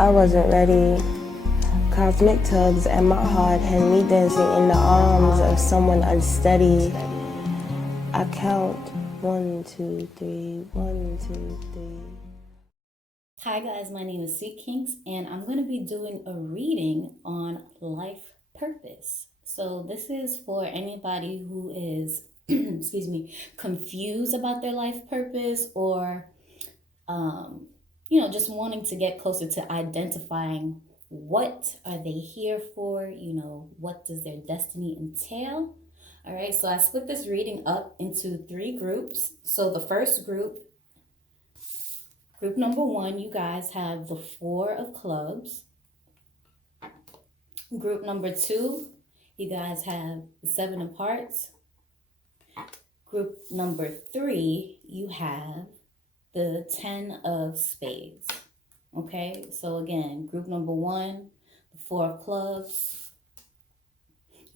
I wasn't ready. Cosmic tugs at my heart had me dancing in the arms of someone unsteady. I count 1, 2, 3, 1, 2, 3. Hi guys, my name is Kinks and I'm going to be doing a reading on life purpose. So this is for anybody who is, excuse me, confused about their life purpose or, just wanting to get closer to identifying what are they here for, what does their destiny entail. All right, so I split this reading up into 3 groups. So the first group number 1, you guys have the 4 of clubs. Group number 2, you guys have the 7 of hearts. Group number 3, you have the 10 of spades. Okay, so again, group number 1, the 4 of clubs.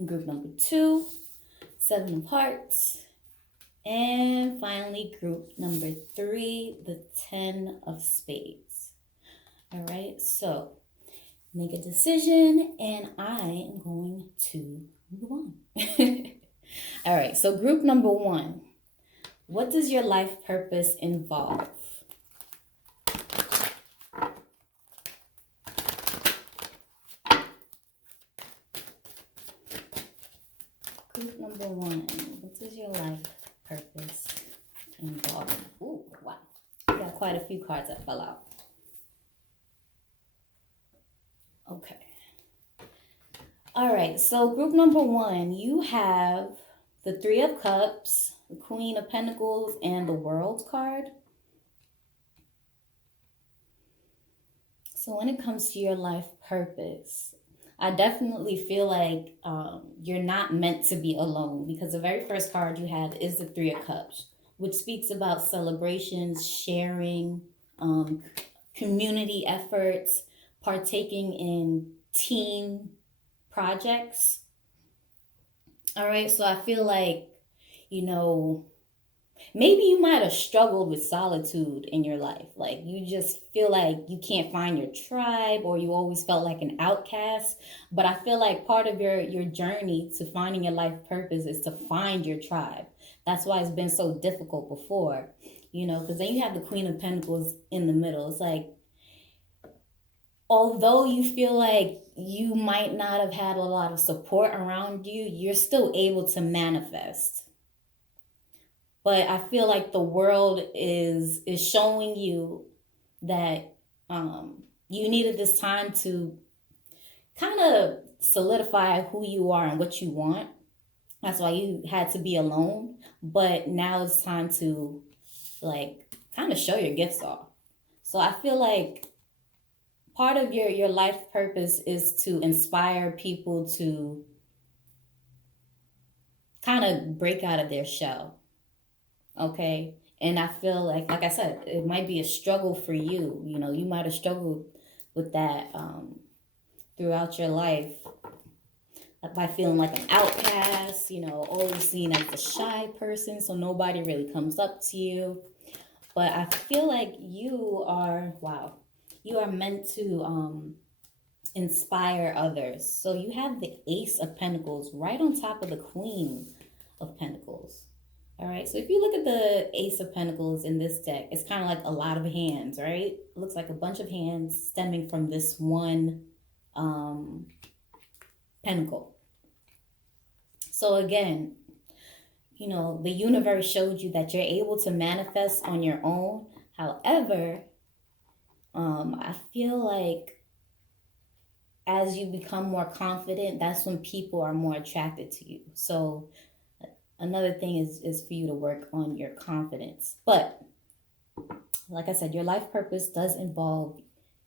Group number 2, 7 of hearts. And finally, group number 3, the 10 of spades. All right, so make a decision and I am going to move on. All right, so group number 1, what does your life purpose involve? Group number 1, what does your life purpose involve? Ooh, wow. We got quite a few cards that fell out. Okay. All right, so group number 1, you have the 3 of Cups, the Queen of Pentacles, and the World card. So when it comes to your life purpose, I definitely feel like you're not meant to be alone, because the very first card you have is the 3 of Cups, which speaks about celebrations, sharing, community efforts, partaking in team projects. All right, so I feel like, maybe you might have struggled with solitude in your life. Like you just feel like you can't find your tribe, or you always felt like an outcast. But I feel like part of your journey to finding your life purpose is to find your tribe. That's why it's been so difficult before, because then you have the Queen of Pentacles in the middle. It's like, although you feel like you might not have had a lot of support around you, you're still able to manifest. But I feel like the world is showing you that you needed this time to kind of solidify who you are and what you want. That's why you had to be alone. But now it's time to kind of show your gifts off. So I feel like part of your life purpose is to inspire people to kind of break out of their shell. Okay. And I feel like I said, it might be a struggle for you. You might have struggled with that throughout your life by feeling like an outcast, always seen as a shy person. So nobody really comes up to you. But I feel like you are meant to inspire others. So you have the Ace of Pentacles right on top of the Queen of Pentacles. All right, so if you look at the Ace of Pentacles in this deck, it's kind of like a lot of hands, right? It looks like a bunch of hands stemming from this one pentacle. So again, the universe showed you that you're able to manifest on your own. However, I feel like as you become more confident, that's when people are more attracted to you. So another thing is for you to work on your confidence. But like I said, your life purpose does involve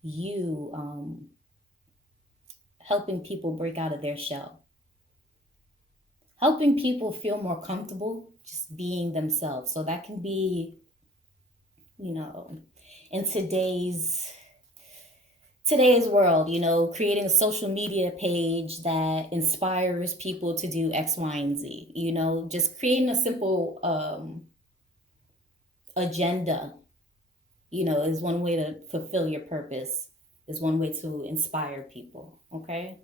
you helping people break out of their shell, helping people feel more comfortable just being themselves. So that can be, in today's world, creating a social media page that inspires people to do X, Y, and Z, just creating a simple agenda, is one way to fulfill your purpose. is one way to inspire people. Okay.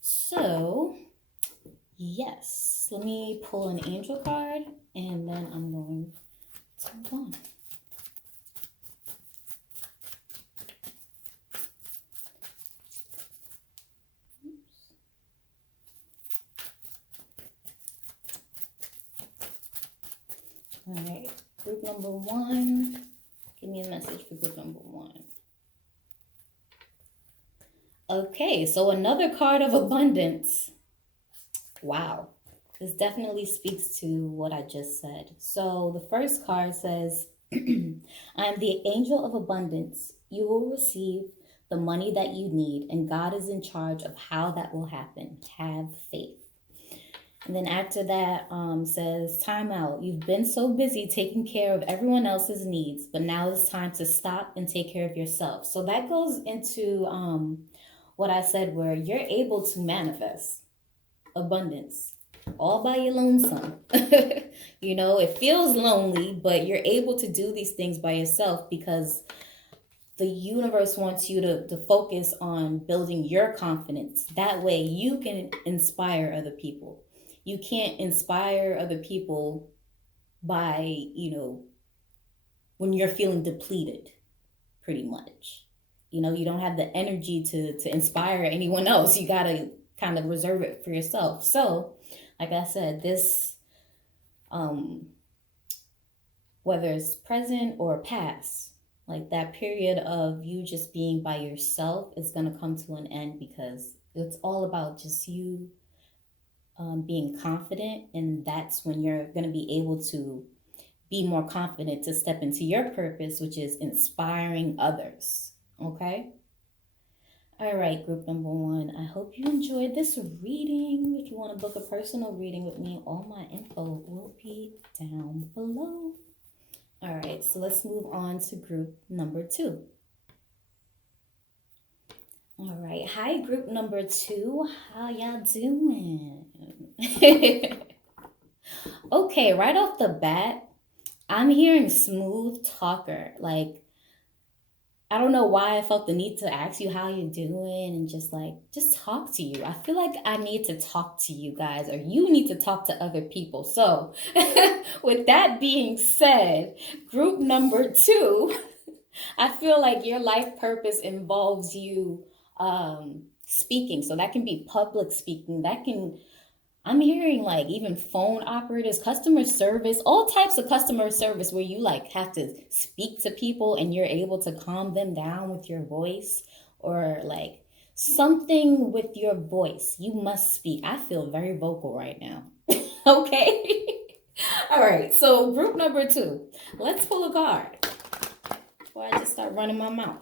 So, yes, let me pull an angel card and then I'm going to move on. All right, group number one. Give me a message for group number one. Okay, so another card of abundance. Wow. This definitely speaks to what I just said. So the first card says, I am the angel of abundance. You will receive the money that you need, and God is in charge of how that will happen. Have faith. And then after that says, time out. You've been so busy taking care of everyone else's needs, but now it's time to stop and take care of yourself. So that goes into what I said, where you're able to manifest abundance all by your lonesome. You know, it feels lonely, but you're able to do these things by yourself because the universe wants you to focus on building your confidence. That way you can inspire other people. You can't inspire other people by, you know, when you're feeling depleted, pretty much. You know, you don't have the energy to inspire anyone else. You got to kind of reserve it for yourself. So, like I said, this, whether it's present or past, like that period of you just being by yourself is going to come to an end because it's all about just you being confident. And that's when you're going to be able to be more confident to step into your purpose, which is inspiring others. Okay? All right, group number one. I hope you enjoyed this reading. If you want to book a personal reading with me, all my info will be down below. All right, so let's move on to group number two. All right, hi, group number two. How y'all doing? Okay, right off the bat, I'm hearing smooth talker. Like, I don't know why I felt the need to ask you how you're doing and just talk to you. I feel like I need to talk to you guys, or you need to talk to other people. So, with that being said, group number two, I feel like your life purpose involves you speaking. So that can be public speaking. I'm hearing like even phone operators, customer service, all types of customer service where you like have to speak to people and you're able to calm them down with your voice, or like something with your voice. You must speak. I feel very vocal right now. Okay. All right. So group number two, let's pull a card before I just start running my mouth.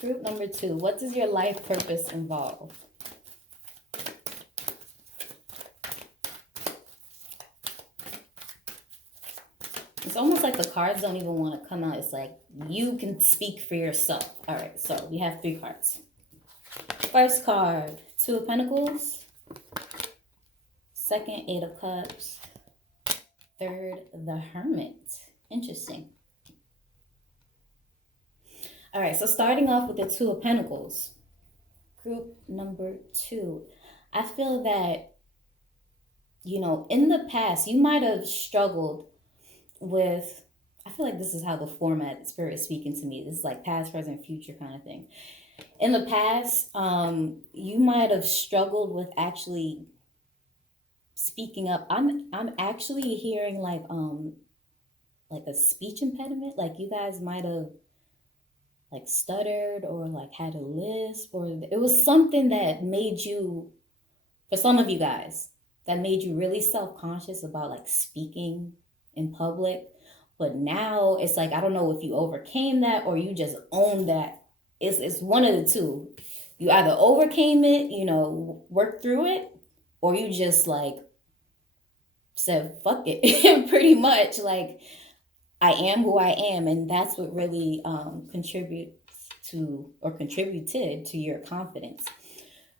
Group number two, what does your life purpose involve? It's almost like the cards don't even want to come out. It's like you can speak for yourself. All right, so we have three cards. First card, Two of Pentacles. Second, Eight of Cups. Third, the Hermit. Interesting. All right, so starting off with the Two of Pentacles, group number two. I feel that, you know, in the past, you might have struggled with, I feel like this is how the format Spirit is speaking to me. This is like past, present, future kind of thing. In the past, you might have struggled with actually speaking up. I'm actually hearing like a speech impediment. Like you guys might have like stuttered or like had a lisp, or it was something that made you, for some of you guys, that made you really self-conscious about like speaking in public. But now it's like, I don't know if you overcame that or you just own that. It's one of the two. You either overcame it, you know, worked through it, or you just like said, fuck it, pretty much. Like, I am who I am, and that's what really contributed to your confidence.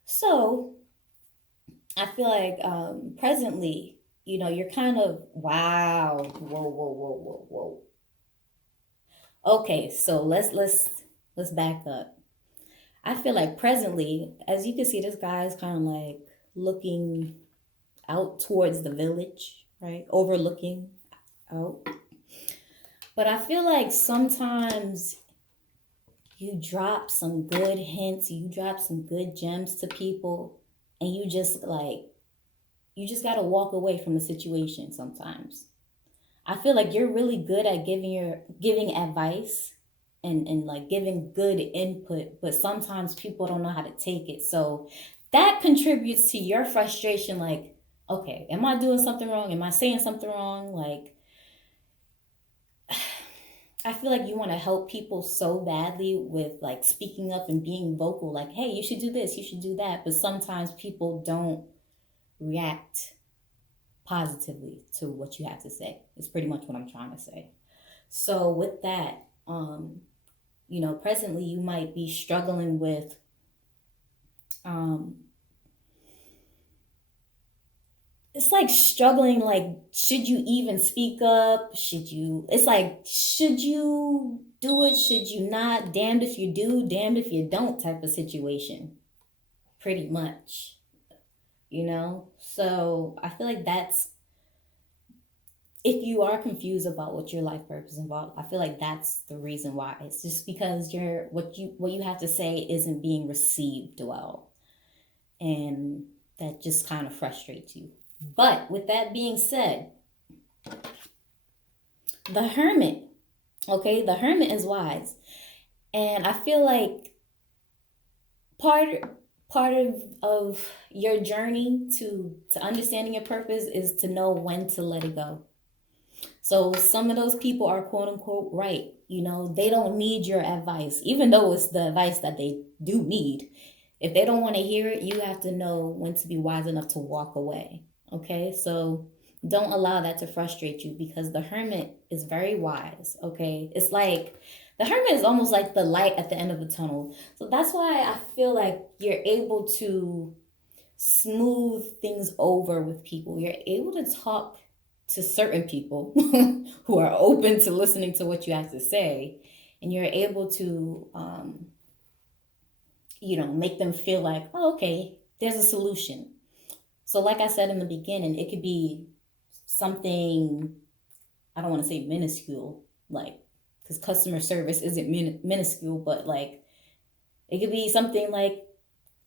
So I feel like presently you're kind of, wow, whoa, whoa, whoa, whoa, whoa. Okay, so let's back up. I feel like presently, as you can see, this guy is kind of like looking out towards the village, right? Overlooking out. But I feel like sometimes you drop some good hints, you drop some good gems to people, and you just got to walk away from the situation sometimes. I feel like you're really good at giving advice and like giving good input, but sometimes people don't know how to take it. So that contributes to your frustration, like, okay, am I doing something wrong? Am I saying something wrong? Like, I feel like you want to help people so badly with like speaking up and being vocal, like, hey, you should do this, you should do that. But sometimes people don't react positively to what you have to say. It's pretty much what I'm trying to say. So with that, presently you might be struggling with um it's like struggling, like, should you even speak up? Should you do it? Should you not? Damned if you do, damned if you don't type of situation. Pretty much. So I feel like that's, if you are confused about what your life purpose involved, I feel like that's the reason why. It's just because what you have to say isn't being received well. And that just kind of frustrates you. But with that being said, the hermit, okay, the hermit is wise. And I feel like part part of your journey to understanding your purpose is to know when to let it go. So some of those people are quote unquote right. They don't need your advice, even though it's the advice that they do need. If they don't want to hear it, you have to know when to be wise enough to walk away. Okay, so don't allow that to frustrate you, because the hermit is very wise. Okay, it's like the hermit is almost like the light at the end of the tunnel. So that's why I feel like you're able to smooth things over with people. You're able to talk to certain people who are open to listening to what you have to say, and you're able to make them feel like, oh, okay, there's a solution. So like I said in the beginning, it could be something, I don't want to say minuscule, like, because customer service isn't minuscule, but like it could be something like,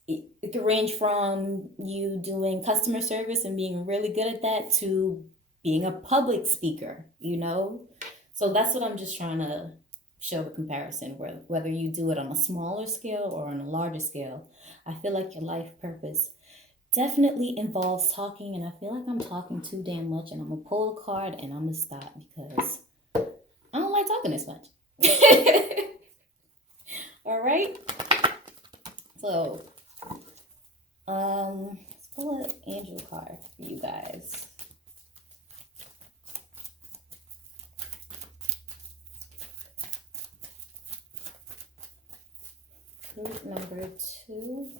it could range from you doing customer service and being really good at that to being a public speaker. So that's what I'm just trying to show the comparison, whether you do it on a smaller scale or on a larger scale. I feel like your life purpose definitely involves talking, and I feel like I'm talking too damn much, and I'm gonna pull a card and I'm gonna stop because I don't like talking this much. All right. So, let's pull an angel card for you guys. Group number 2.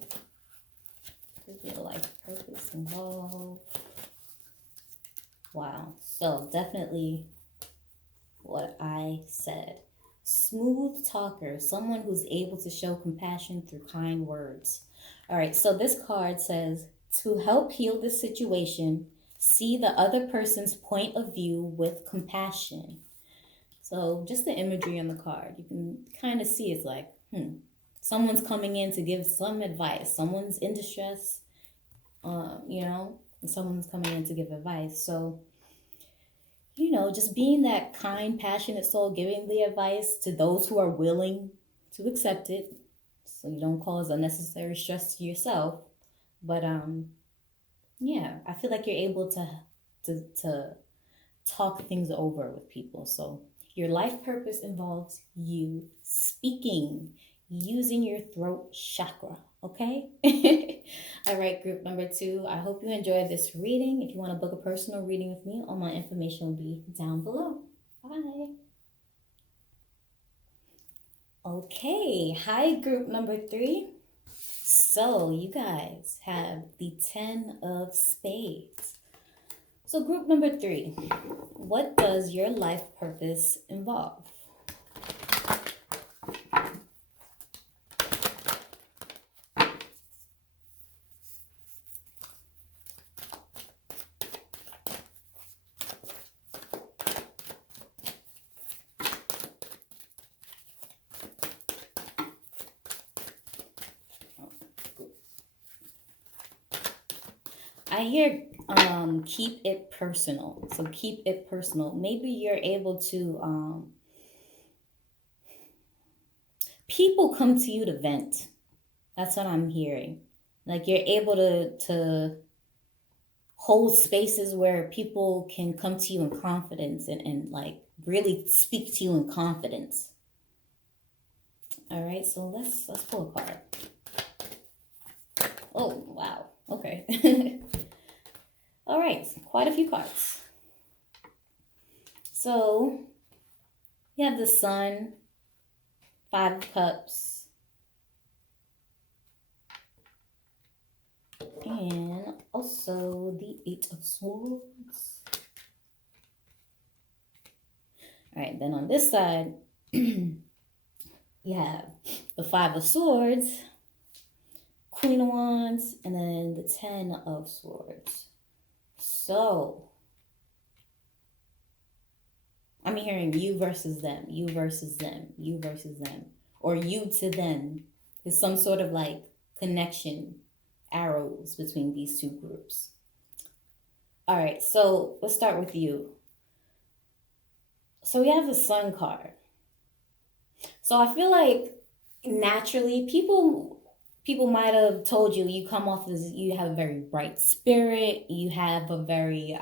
Could be a life purpose involved. Wow. So definitely what I said. Smooth talker, someone who's able to show compassion through kind words. All right, so this card says, to help heal this situation, see the other person's point of view with compassion. So just the imagery on the card, you can kind of see it's like, someone's coming in to give some advice. Someone's in distress, and someone's coming in to give advice. So, just being that kind, passionate soul, giving the advice to those who are willing to accept it, so you don't cause unnecessary stress to yourself. But yeah, I feel like you're able to talk things over with people. So your life purpose involves you speaking, using your throat chakra. Okay? All right, group number 2. I hope you enjoyed this reading. If you want to book a personal reading with me, all my information will be down below. Bye. Okay. Hi, group number 3. So you guys have the 10 of spades. So, group number 3, what does your life purpose involve? I hear keep it personal. So keep it personal. Maybe you're able to people come to you to vent. That's what I'm hearing. Like you're able to hold spaces where people can come to you in confidence and like really speak to you in confidence. All right, so let's pull a card. Oh wow. Okay. All right, quite a few cards. So you have the Sun, 5 of Cups, and also the 8 of Swords. All right, then on this side, you have the 5 of Swords, Queen of Wands, and then the 10 of Swords. So, I'm hearing you versus them, you versus them, you versus them, or you to them. There's some sort of like connection, arrows between these two groups. All right, so let's start with you. So we have the Sun card. So I feel like naturally people might have told you, you come off as, you have a very bright spirit, you have a very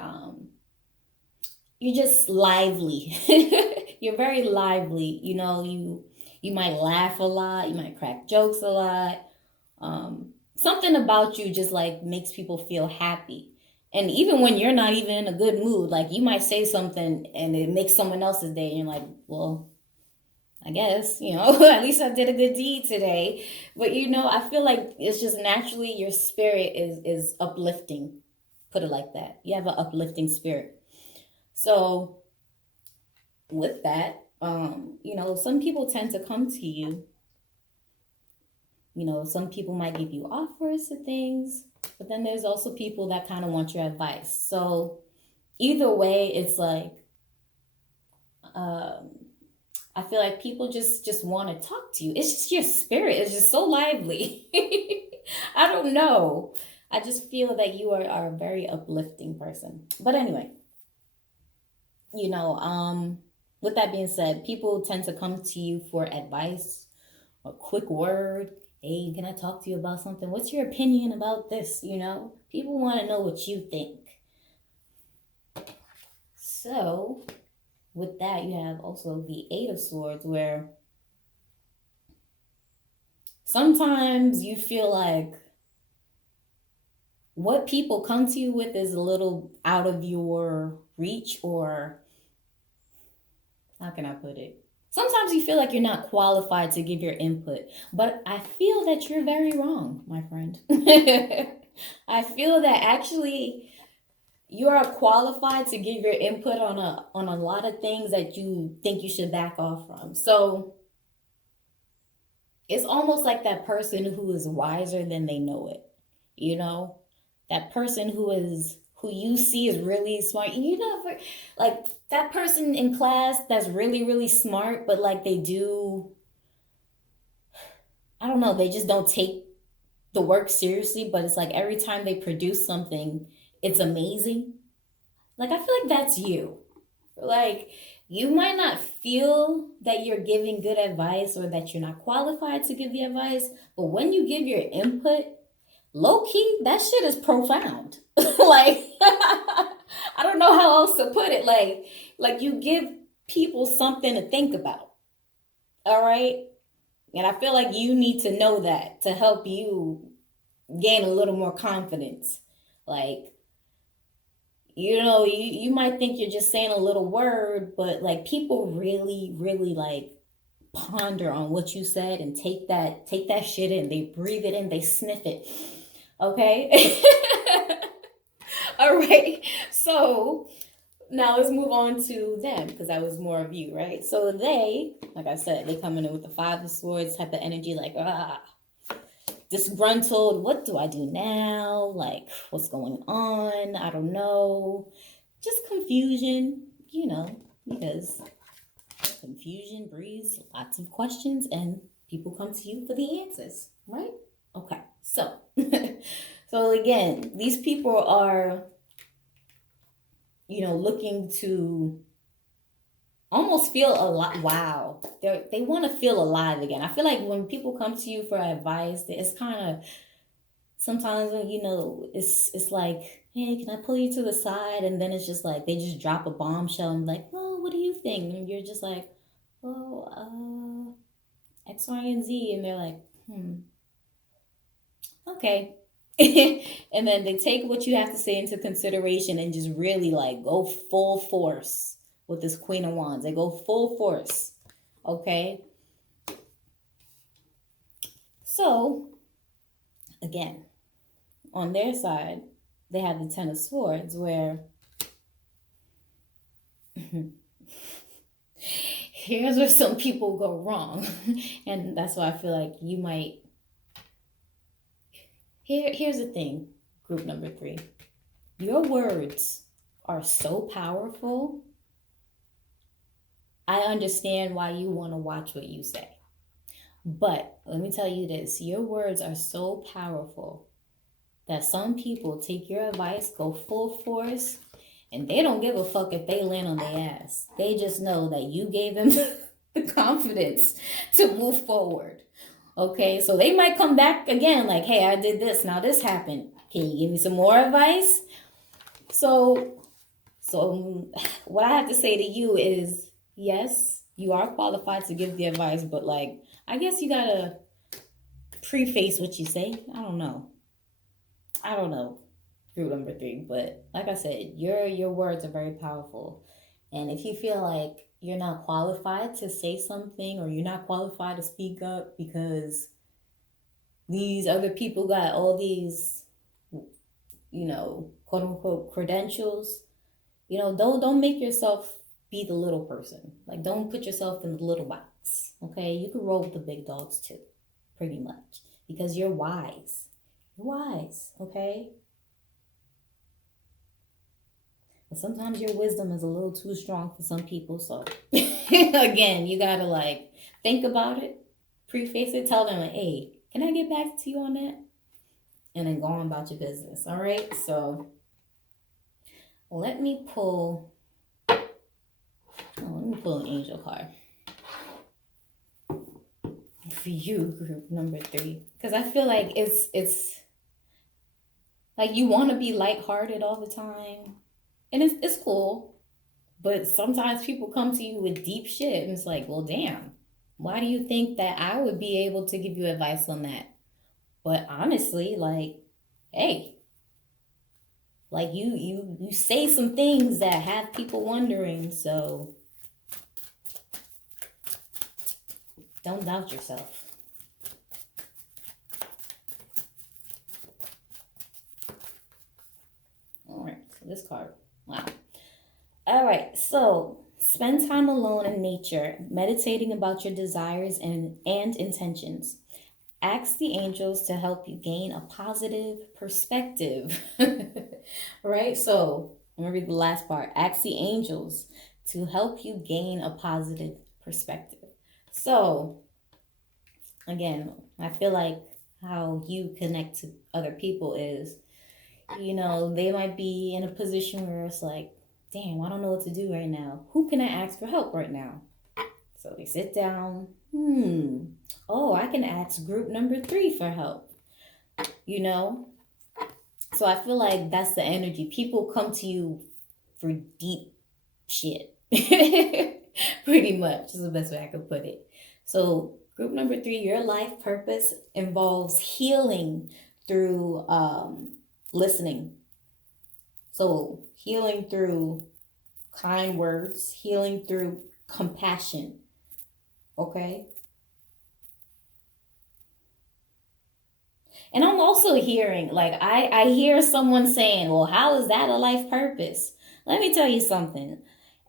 you're just lively. You're very lively. You know, you might laugh a lot, you might crack jokes a lot. Something about you just like makes people feel happy. And even when you're not even in a good mood, like you might say something and it makes someone else's day and you're like, well, I guess, you know, at least I did a good deed today. But you know, I feel like it's just naturally your spirit is uplifting. Put it like that. You have an uplifting spirit. So with that, you know, some people tend to come to you. You know, some people might give you offers to things, but then there's also people that kind of want your advice. So either way, it's like, I feel like people just want to talk to you. It's just your spirit is just so lively. I don't know. I just feel that you are a very uplifting person. But anyway, you know, with that being said, people tend to come to you for advice, a quick word. Hey, can I talk to you about something? What's your opinion about this? You know, people want to know what you think. So, with that, you have also the 8 of Swords, where sometimes you feel like what people come to you with is a little out of your reach, or how can I put it? Sometimes you feel like you're not qualified to give your input, but I feel that you're very wrong, my friend. I feel that actually you are qualified to give your input on a lot of things that you think you should back off from. So it's almost like that person who is wiser than they know it. You know, that person who you see is really smart. You know, like that person in class that's really, really smart, but like they do, I don't know, they just don't take the work seriously, but it's like every time they produce something, it's amazing. Like I feel like that's you. Like you might not feel that you're giving good advice or that you're not qualified to give the advice, but when you give your input, low key, that shit is profound. Like I don't know how else to put it. Like you give people something to think about. All right? And I feel like you need to know that to help you gain a little more confidence. Like, you know, you might think you're just saying a little word, but like people really, really like ponder on what you said and take that shit in. They breathe it in, they sniff it. Okay? All right. So now let's move on to them because that was more of you, right? So they, like I said, they coming in with the Five of Swords type of energy, like disgruntled. What do I do now? Like, what's going on? I don't know. Just confusion, because confusion breeds lots of questions and people come to you for the answers, right? Okay, so so again, these people are, looking to almost feel a lot. Wow, they want to feel alive again. I feel like when people come to you for advice, it's kind of sometimes when it's like, hey, can I pull you to the side? And then it's just like they just drop a bombshell and like, well, what do you think? And you're just like, well, X, Y, and Z, and they're like, okay. And then they take what you have to say into consideration and just really like go full force with this Queen of Wands. They go full force. Okay. So again, on their side, they have the Ten of Swords where here's where some people go wrong. And that's why I feel like you might. Here's the thing, group number 3. Your words are so powerful. I understand why you want to watch what you say. But let me tell you this, your words are so powerful that some people take your advice, go full force, and they don't give a fuck if they land on their ass. They just know that you gave them the confidence to move forward. Okay, so they might come back again like, hey, I did this, now this happened. Can you give me some more advice? So what I have to say to you is, yes, you are qualified to give the advice, but like, I guess you gotta preface what you say. I don't know, group number 3, but like I said, your words are very powerful. And if you feel like you're not qualified to say something or you're not qualified to speak up because these other people got all these, quote unquote credentials, don't make yourself be the little person. Like, don't put yourself in the little box. Okay, you can roll with the big dogs too, pretty much, because you're wise. You're wise, okay? But sometimes your wisdom is a little too strong for some people. So again, you gotta like think about it, preface it, tell them like, hey, can I get back to you on that? And then go on about your business. All right. So let me pull an angel card for you, group number 3. Because I feel like it's like you want to be lighthearted all the time. And it's cool. But sometimes people come to you with deep shit. And it's like, well, damn. Why do you think that I would be able to give you advice on that? But honestly, like, hey, like you say some things that have people wondering. So don't doubt yourself. All right, so this card. Wow. All right, so spend time alone in nature, meditating about your desires and intentions. Ask the angels to help you gain a positive perspective. Right? So I'm going to read the last part. Ask the angels to help you gain a positive perspective. So again, I feel like how you connect to other people is, they might be in a position where it's like, damn, I don't know what to do right now. Who can I ask for help right now? So they sit down. Oh, I can ask group number 3 for help. So I feel like that's the energy. People come to you for deep shit. Pretty much is the best way I could put it. So group number 3, your life purpose involves healing through listening. So healing through kind words, healing through compassion. Okay? And I'm also hearing, like, I hear someone saying, well, how is that a life purpose? Let me tell you something.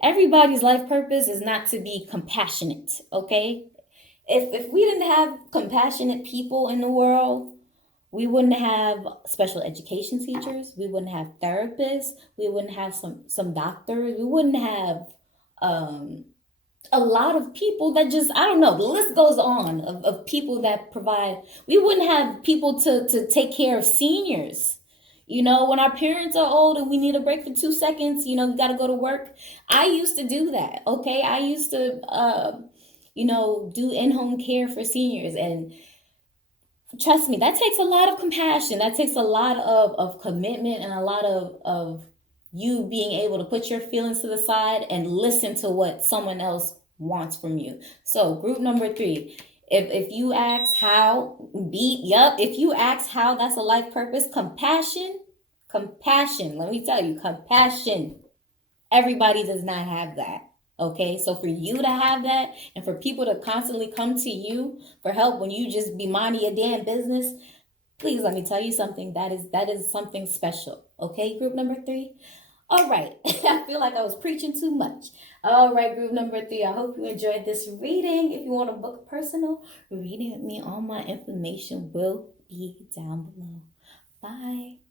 Everybody's life purpose is not to be compassionate, okay? If we didn't have compassionate people in the world, we wouldn't have special education teachers, we wouldn't have therapists, we wouldn't have some doctors, we wouldn't have um a lot of people that just, I don't know, the list goes on of people that provide. We wouldn't have people to take care of seniors. You know, when our parents are old and we need a break for 2 seconds, you know, we got to go to work. I used to do that. Okay. I used to, do in-home care for seniors. And trust me, that takes a lot of compassion. That takes a lot of commitment and a lot of you being able to put your feelings to the side and listen to what someone else wants from you. So group number 3, if you ask how, if you ask how that's a life purpose, compassion, let me tell you, compassion. Everybody does not have that. Okay, so for you to have that and for people to constantly come to you for help when you just be minding your damn business, please let me tell you something. That is something special. Okay, group number 3. All right. I feel like I was preaching too much. All right, group number 3. I hope you enjoyed this reading. If you want to book a personal reading with me, all my information will be down below. Bye.